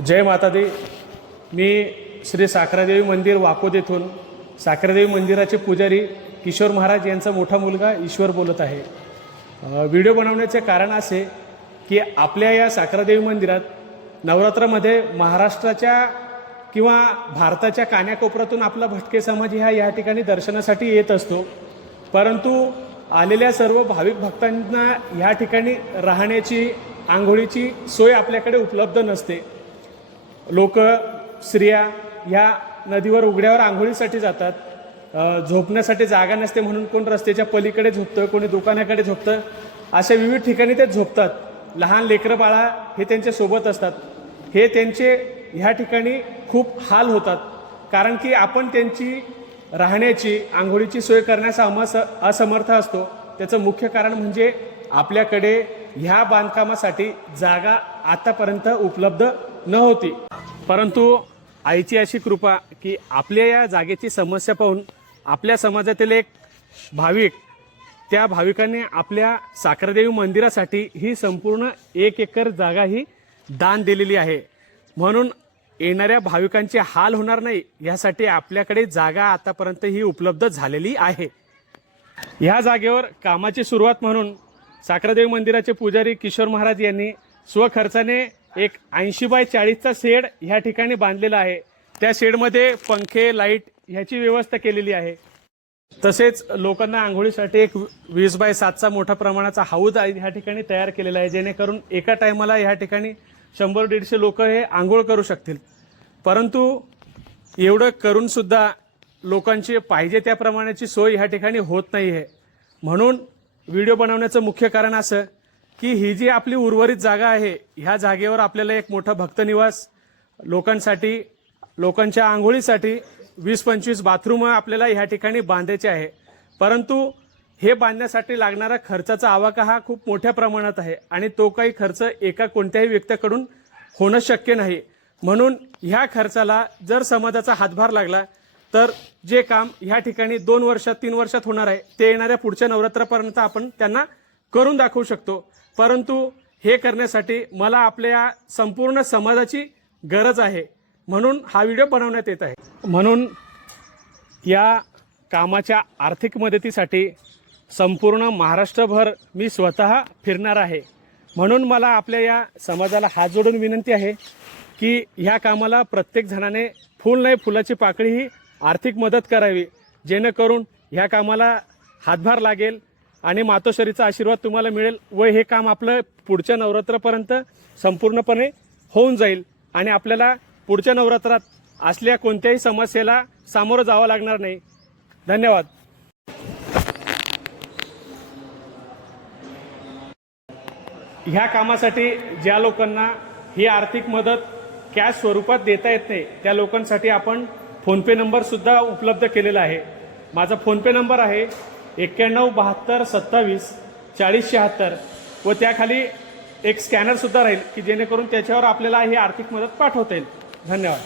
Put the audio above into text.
जय माता दी। मी श्री साखरादेवी मंदिर वाकोद येथून साखरादेवी मंदिराचे पुजारी किशोर महाराज यांचा मोठा मुलगा ईश्वर बोलत आहे। व्हिडिओ बनवण्याचे कारण असे की आपल्या या साखरादेवी मंदिरात नवरात्रामध्ये महाराष्ट्राच्या किंवा भारताच्या कानाकोपऱ्यातून आपला भटके समाज या ठिकाणी दर्शनासाठी येत असतो, परंतु आलेल्या सर्व भाविक भक्तांना या ठिकाणी राहण्याची आंघोळीची सोय आपल्याकडे उपलब्ध नसते। लोक स्त्रिया या नदीवर उघड्यावर आंघोळीसाठी जातात, झोपण्यासाठी जागा नसते म्हणून कोण रस्त्याच्या पलीकडे झोपतं, कोणी दुकानाकडे झोपतं, अशा विविध ठिकाणी ते झोपतात। लहान लेकरं बाळा हे त्यांच्या सोबत असतात। हे त्यांचे ह्या ठिकाणी खूप हाल होतात, कारण की आपण त्यांची राहण्याची आंघोळीची सोय करण्यास असमर्थ असतो। त्याचं मुख्य कारण म्हणजे आपल्याकडे ह्या बांधकामासाठी जागा आतापर्यंत उपलब्ध न होती, परंतु आईची अशी कृपा की आपल्या या जागेची समस्या पाहून आपल्या समाजातील एक भाविक त्या भाविकांनी आपल्या साखरादेवी मंदिरासाठी ही संपूर्ण 1 एकर जागा ही दान दिलेली आहे। म्हणून येणाऱ्या भाविकांचे हाल होणार नाही यासाठी आपल्याकडे जागा आतापर्यंत ही उपलब्ध झालेली आहे। ह्या जागेवर कामाची सुरुवात म्हणून साखरादेवी मंदिराचे पुजारी किशोर महाराज यांनी स्वखर्चाने एक 80 बाय 40चा शेड ह्या ठिकाणी बांधलेला आहे। त्या शेडमध्ये पंखे, लाईट ह्याची व्यवस्था केलेली आहे। तसेच लोकांना आंघोळीसाठी एक 20 बाय 7चा मोठ्या प्रमाणाचा हाऊस ह्या ठिकाणी तयार केलेला आहे, जेणेकरून एका टायमाला ह्या ठिकाणी 100-150 लोक हे आंघोळ करू शकतील। परंतु एवढं करून सुद्धा लोकांची पाहिजे त्या प्रमाणाची सोय ह्या ठिकाणी होत नाही आहे। म्हणून व्हिडिओ बनवण्याचं मुख्य कारण असं की ही जी आपली उर्वरित जागा आहे, ह्या जागेवर आपल्याला एक मोठा भक्तनिवास, लोकांसाठी लोकांच्या आंघोळीसाठी 20-25 बाथरूम आपल्याला ह्या ठिकाणी बांधायचे आहे। परंतु हे बांधण्यासाठी लागणारा खर्चाचा आवाका हा खूप मोठ्या प्रमाणात आहे आणि तो काही खर्च एका कोणत्याही व्यक्तीकडून होणं शक्य नाही। म्हणून ह्या खर्चाला जर समाजाचा हातभार लागला तर जे काम ह्या ठिकाणी 2 वर्षात 3 वर्षात होणार आहे ते येणाऱ्या पुढच्या नवरात्रापर्यंत आपण त्यांना करून दाखवू शकतो। परंतु हे करण्यासाठी मला आपल्या संपूर्ण समाजाची गरज आहे, म्हणून हा व्हिडिओ बनवण्यात येत आहे। म्हणून या कामाच्या आर्थिक मदतीसाठी संपूर्ण महाराष्ट्रभर मी स्वतः फिरणार आहे। म्हणून मला आपल्या या समाजाला हात जोडून विनंती आहे की ह्या कामाला प्रत्येक जणाने फूल नाही फुलाची पाकळी ही आर्थिक मदत करावी, जेणेकरून ह्या कामाला हातभार लागेल आणि मातोश्रीचा आशीर्वाद तुम्हाला मिळेल व हे काम आपलं पुढच्या नवरात्रापर्यंत संपूर्णपणे होऊन जाईल आणि आपल्याला पुढच्या नवरात्रात असल्या कोणत्याही समस्येला सामोरं जावं लागणार नाही। धन्यवाद। ह्या कामासाठी ज्या लोकांना ही आर्थिक मदत कॅश स्वरूपात देता येत नाही त्या लोकांसाठी आपण फोनपे नंबर सुद्धा उपलब्ध केलेला आहे। माझा फोनपे नंबर आहे 9172274076 व त्याखाली एक स्कॅनर सुद्धा राहील की जेणेकरून त्याच्यावर आपल्याला ही आर्थिक मदत पाठवता येईल। धन्यवाद।